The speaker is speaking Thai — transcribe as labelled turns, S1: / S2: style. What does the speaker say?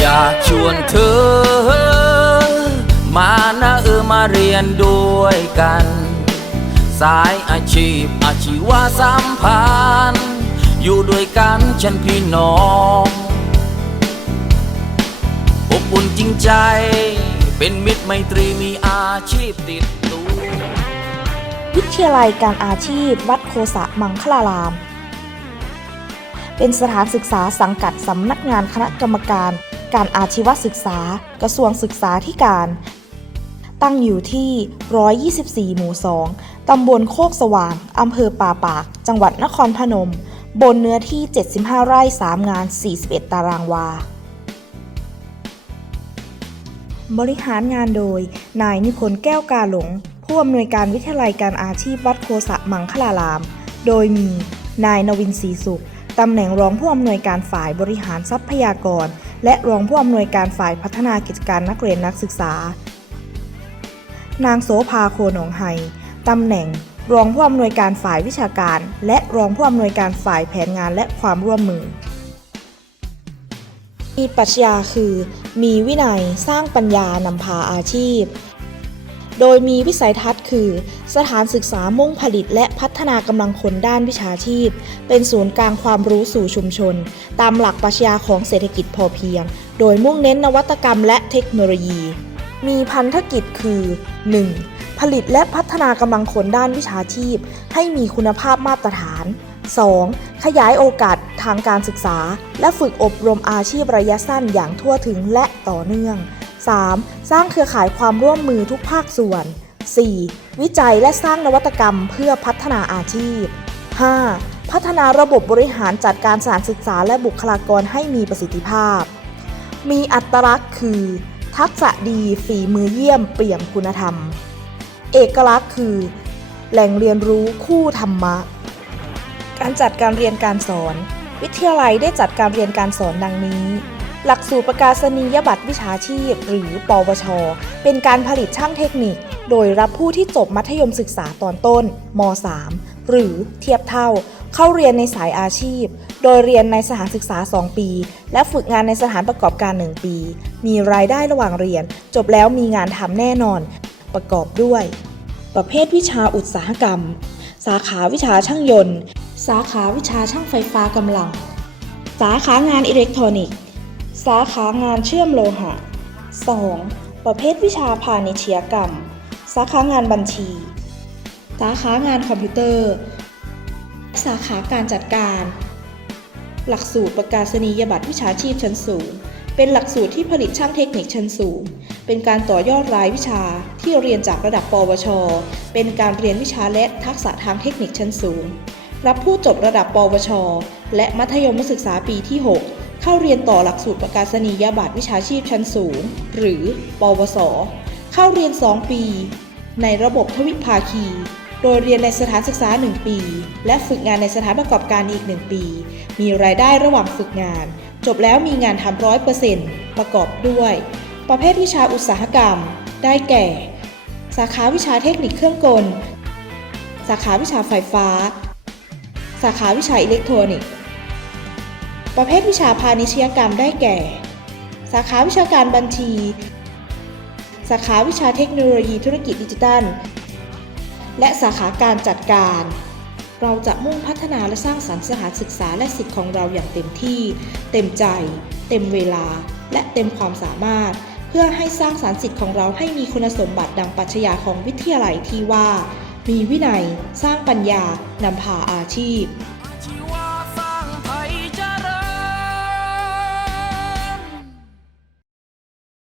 S1: อยากชวนเธอ มานะเออมาเรียนด้วยกัน สายอาชีพอาชีวะสัมพันธ์ อยู่ด้วยกันฉันพี่น้อง ใจ เป็นมิตรไมตรีมีอาชีพติดตัว
S2: วิทยาลัยการอาชีพ วัดโคสะมังคลาราม เป็นสถานศึกษาสังกัดสำนักงานคณะกรรมการ การอาชีวศึกษา กระทรวงศึกษาธิการ ตั้งอยู่ที่ 124 หมู่ 2 ตำบลโคกสว่าง อำเภอป่าปาก จังหวัดนครพนม บนเนื้อที่ 75 ไร่ 3 งาน 41 ตารางวา บริหารงานโดย นายนิพนธ์แก้วกาหลง ผู้อำนวยการวิทยาลัยการอาชีพวัดโคสะมังคลาราม โดยมี นายนวินศรีสุขตำแหน่งรองผู้อำนวยการฝ่ายบริหารทรัพยากร และรองผู้อำนวยการฝ่ายพัฒนากิจการนักเรียนนักศึกษา นางโสภาโคหนองไฮตำแหน่งรองผู้อำนวยการฝ่ายวิชาการ และรองผู้อำนวยการฝ่ายแผนงานและความร่วมมือ มีปรัชญาคือ มีวินัยสร้างปัญญานำพาอาชีพ โดยมีวิสัยทัศน์คือ สถานศึกษามุ่งผลิตและพัฒนากำลังคนด้านวิชาชีพ เป็นศูนย์กลางความรู้สู่ชุมชน ตามหลักปรัชญาของเศรษฐกิจพอเพียง โดยมุ่งเน้นนวัตกรรมและเทคโนโลยี มีพันธกิจคือ 1. ผลิตและพัฒนากำลังคนด้านวิชาชีพ ให้มีคุณภาพมาตรฐาน 2. ขยายโอกาสทางการศึกษา และฝึกอบรมอาชีพระยะสั้นอย่างทั่วถึงและต่อเนื่อง 3. สร้างเครือข่ายความร่วมมือทุกภาคส่วน 4. วิจัยและสร้างนวัตกรรมเพื่อพัฒนาอาชีพ 5. พัฒนาระบบบริหารจัดการสถานศึกษาและบุคลากรให้มีประสิทธิภาพ มีอัตลักษณ์คือ ทักษะดีฝีมือเยี่ยมเปี่ยมคุณธรรม เอกลักษณ์คือ แหล่งเรียนรู้คู่ธรรมะ การจัดการเรียนการสอน วิทยาลัยได้จัดการเรียนการสอนดังนี้ หลักสูตรประกาศนียบัตรวิชาชีพ หรือ ปวช เป็นการผลิตช่างเทคนิค โดยรับผู้ที่จบมัธยมศึกษาตอนต้นม .3 หรือเทียบเท่า เข้าเรียนในสายอาชีพ โดยเรียนในสถานศึกษา 2 ปี และฝึกงานในสถานประกอบการ 1 ปี มีรายได้ระหว่างเรียน จบแล้วมีงานทำแน่นอน ประกอบด้วย ประเภทวิชาอุตสาหกรรม สาขาวิชาช่างยนต์ สาขาวิชาช่างไฟฟ้ากำลัง สาขางานอิเล็กทรอนิกส์ สาขางานเชื่อมโลหะ 2. ประเภทวิชาพาณิชยกรรม สาขางานบัญชี สาขางานคอมพิวเตอร์ สาขาการจัดการ หลักสูตรประกาศนียบัตรวิชาชีพชั้นสูง เป็นหลักสูตรที่ผลิตช่างเทคนิคชั้นสูง เป็นการต่อยอดรายวิชาที่เรียนจากระดับปวช เป็นการเรียนวิชาและทักษะทางเทคนิคชั้นสูง รับผู้จบระดับปวช และมัธยมศึกษาปีที่ 6 เข้าเรียนต่อหลักสูตรประกาศนียบัตรวิชาชีพชั้นสูง หรือ ปวส เข้าเรียน 2 ปี ในระบบทวิภาคี โดยเรียนในสถานศึกษา 1 ปี และฝึกงานในสถานประกอบการอีก 1 ปี มีรายได้ระหว่างฝึกงาน จบแล้วมีงานทำร้อยเปอร์เซ็นต์ประกอบด้วย ประเภทวิชาอุตสาหกรรม ได้แก่ สาขาวิชาเทคนิคเครื่องกล สาขาวิชาไฟฟ้า สาขาวิชาอิเล็กทรอนิกส์ ประเภทวิชาพาณิชยกรรมได้แก่ สาขาวิชาการบัญชี สาขาวิชาเทคโนโลยีธุรกิจดิจิทัล และสาขาการจัดการ เราจะมุ่งพัฒนาและสร้างสรรค์สถานศึกษาและสิทธิ์ของเราอย่างเต็มที่ เต็มใจ เต็มเวลา และเต็มความสามารถ เพื่อให้สร้างสรรค์สิทธิ์ของเราให้มีคุณสมบัติดังปรัชญาของวิทยาลัยที่ว่า มีวินัย สร้างปัญญานำพาอาชีพ